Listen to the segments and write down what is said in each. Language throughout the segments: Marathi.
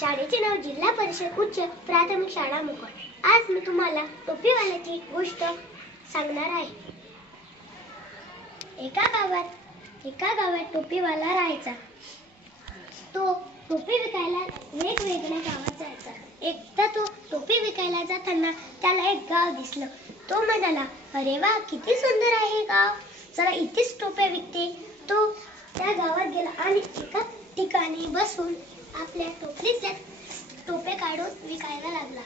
शाळेचे नाव जिल्हा परिषद उच्च प्राथमिक शाळा मुकड आज मी तुम्हाला टोपीवाल्याची गोष्ट सांगणार आहे. एका गावात एका गावात टोपीवाला राहायचा. तो टोपी विकायला वेगवेगळ्या गावात जायचा. एकदा तो टोपी विकायला जाताना त्याला एक गाव दिसलं. तो म्हणाला अरे वा किती सुंदर आहे गाव. चला इथेच टोप्या विकते. तो त्या गावात गेला आणि एका ठिकाणी बसून आपल्या टोपलीतल्या टोपे काढून विकायला लागला.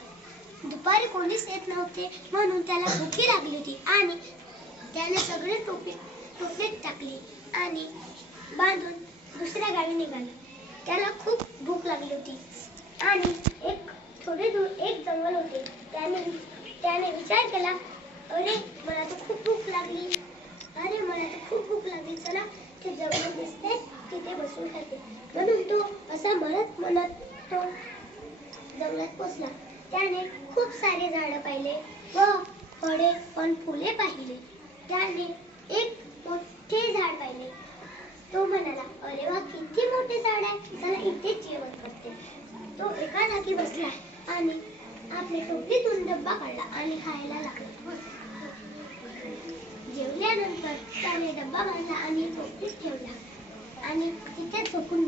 दुपारी कोणीच येत नव्हते म्हणून त्याला भुकी लागली होती आणि त्याने सगळे टोपे टोपलीत टाकली आणि बांधून दुसऱ्या गावी निघाला. त्याला खूप भूक लागली होती आणि एक थोडे दूर एक जंगल होते. त्याने त्याने विचार केला अरे मला तर खूप भूक लागली. अरे मला तर खूप भूक लागली. चला ते जंगल दिसते तिथे बसून खाते. म्हणून तो असा म्हणत म्हणत तो जंगलात पोचला. त्याने खूप सारे झाडं पाहिले व फळे पण फुले पाहिले. त्याने एक मोठे झाड पाहिले. तो म्हणाला अरे वा किती मोठे झाड आहे. चला इथेच जेवण करते. तो एका जागी बसला आणि आपल्या टोपलीतून डब्बा काढला आणि खायला लागला. जेवल्यानंतर त्याने डब्बा बांधला आणि टोपलीत ठेवला. आणि तिथे झोपून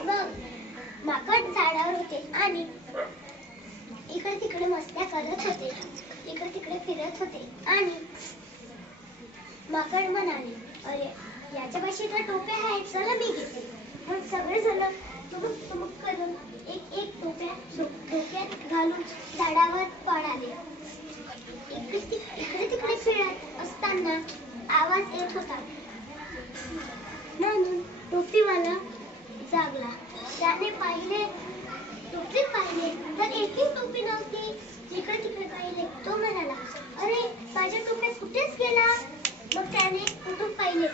मग माकड झाडावर होते आणि इकडे तिकडे मस्त्या करत होते. इकडे तिकडे फिरत होते. आणि माकड म्हणाले अरे याच्यापाशी तर टोप्या आहेत. चला मी घेते. मग सगळे जण तुमक तुमक करून एक एक टोप्या डो- डोक्यात घालून झाडावर पळाले. इकडे तिकडे फिरत असताना आवाज येत होता म्हणून टोपीवाला जागला. त्याने पाहिले टोपी पाहिले. तर एकही टोपी नव्हती. इकडे तिकडे पाहिले तो म्हणाला अरे माझ्या टोप्या कुठेच गेला? मग त्याने कुठून पाहिले.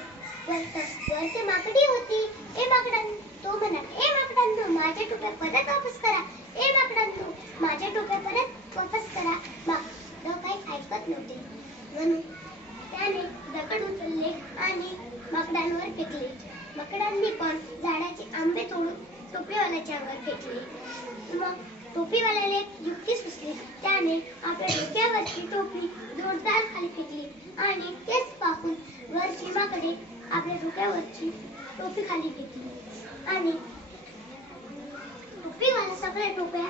वरत माकडी होती ए माकडां तो म्हणाला ए माकडांनो माझ्या टोप्या परत वापस करा ए माकडांनो माझ्या टोप्या परत वापस करा माकड काही ऐकत नव्हते म्हणून त्याने दगड उचलले आणि मकडांवर फेकले. मकडांनी पण झाडाचे आंबे तोडून टोपीवाल्याच्या अंगावर फेकले. मग टोपीवाल्याला एक युक्ती सुचली. त्याने आपल्या डोक्यावरची टोपी जोरदार खाली फेकली आणि तेच पाहून वर सीमाकडे आपल्या डोक्यावरची टोपी खाली फेकली. आणि टोपीवाला सगळ्या टोप्या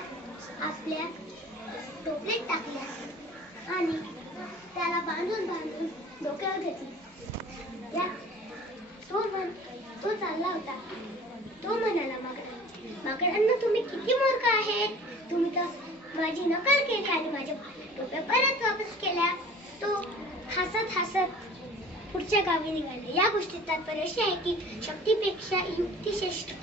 आपल्या टोपलीत टाकल्या आणि त्याला बांधून बांधून डोक्यावर घेतली. त्या तो चालला होता. तो म्हणाला माकडा माकडांना तुम्ही किती मूर्ख आहेत? तुम्ही तर माझी नकल केली आणि माझ्या टोप्या परत वापस केल्या तो हसत हसत पुढच्या गावी निघाले. या गोष्टीत तात्पर्य अशी आहे की शक्तीपेक्षा युक्ती श्रेष्ठ